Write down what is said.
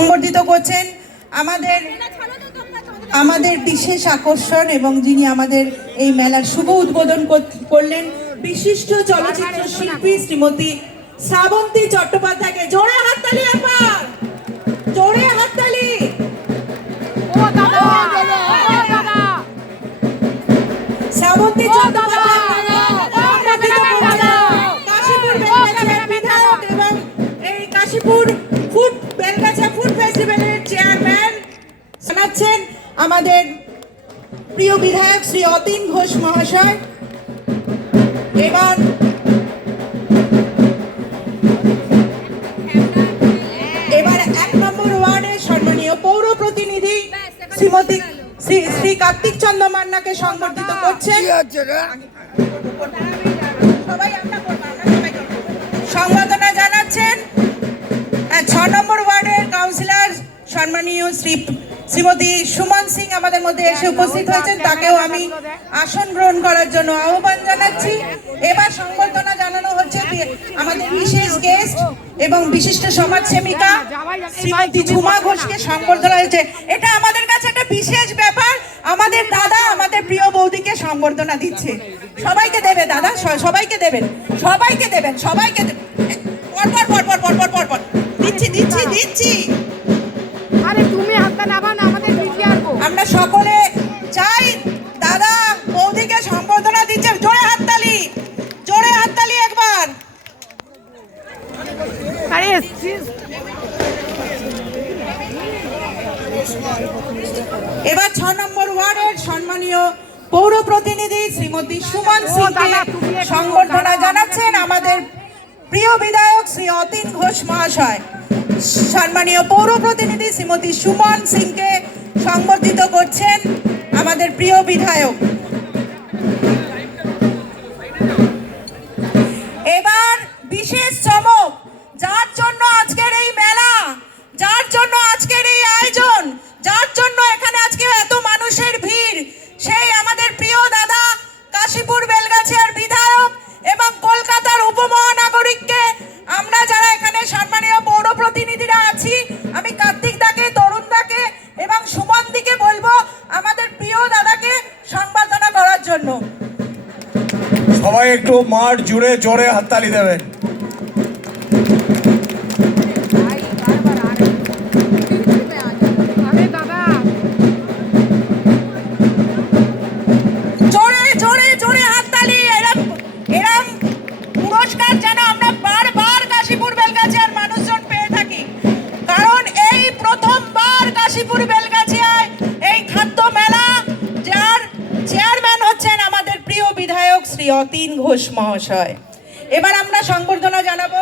সংবর্ধিত করছেন আমাদের বিশেষ আকর্ষণ এবং যিনি আমাদের এই মেলার শুভ উদ্বোধন করলেন বিশিষ্ট চলচ্চিত্র শিল্পী শ্রীমতী শ্রাবন্তী চট্টোপাধ্যায়কে। জোরে হাততালি, একবার জোরে হাততালি। শ্রাবন্তী চট্টোপাধ্যায় কাশীপুর বেলগাছিয়ার বিধায়ক এবং এই কাশীপুর বেলগাছিয়া ফুড ফেস্টিভ্যালের চেয়ারম্যান শোনাচ্ছেন আমাদের প্রিয় বিধায়ক শ্রী অতীন ঘোষ মহাশয়। এবার 1 নম্বর ওয়ার্ডের সম্মানীয় পৌর প্রতিনিধি শ্রীমতী শ্রী কার্তিক চন্দ্র মান্নাকে সংবর্ধিত করছেন। সংবর্ধনা জানাচ্ছেন 6 নম্বর ওয়ার্ডের কাউন্সিলর সম্মানীয় শ্রীমতী সুমন সিং আমাদের মধ্যে এসে উপস্থিত হয়েছেন, তাকেও আমি আসন গ্রহণ করার জন্য আহ্বান জানাচ্ছি। এবার সংবর্ধনা জানানো হচ্ছে আমাদের বিশেষ গেস্ট এবং বিশিষ্ট সমাজসেবিকা শ্রীমতী ঝুমা ঘোষকে সংবর্ধনা হয়েছে। এটা আমাদের কাছে একটা বিশেষ ব্যাপার। আমাদের দাদা আমাদের প্রিয় বৌদিকে সংবর্ধনা দিচ্ছে। সবাইকে দেবে দাদা, সবাইকে দেবেন, সবাইকে দেবেন, সবাইকে পর দিচ্ছি। আরে তুমি হাতটা নাবা না, আমাদের দিকে আসবো। আমরা সকলে চাই দাদা বৌদিকে সংবর্ধনা দিচ্ছে। জোরে হাততালি, জোরে হাততালি একবার। আরে এবার 6 নম্বর ওয়ার্ডের সম্মানীয় পৌর প্রতিনিধি শ্রীমতী সুমন সিংকে সংবর্ধনা জানাচ্ছেন আমাদের প্রিয় বিধায়ক শ্রী অতীন ঘোষ মহাশয়। সম্মানীয় পৌর প্রতিনিধি শ্রীমতী সুমন সিংকে সংবর্ধিত করছেন আমাদের প্রিয় বিধায়ক। এবার বিশেষ চমক, যার জন্য আজকের এই মেলা, যার জন্য আজকের এই আয়োজন, যার জন্য এখানে আজকে এত মানুষের ভিড়, সেই আমাদের প্রিয় দাদা কাশীপুর বেলগাছিয়ার বিধায়ক এবং কলকাতার উপমহানগরিককে আমরা যারা এখানে সম্মানীয় পৌর প্রতিনিধিরা আছি, আমি কার্তিক দাকে, তরুণ দাকে এবং সুমন দিকে বলবো আমাদের প্রিয় দাদাকে সংবর্ধনা করার জন্য। সবাই একটু মাঠ জুড়ে জোরে হাততালি দেবেন। পুরস্কার যেন আমরা বারবার কাশীপুর বেলগাছিয়ার মানুষজন পেয়ে থাকি, কারণ এই প্রথমবার কাশীপুর বেলগাছিয়ায় এই খাদ্য মেলা, যার চেয়ারম্যান হচ্ছেন আমাদের প্রিয় বিধায়ক শ্রী অতীন ঘোষ মহাশয়। এবার আমরা সংবর্ধনা জানাবো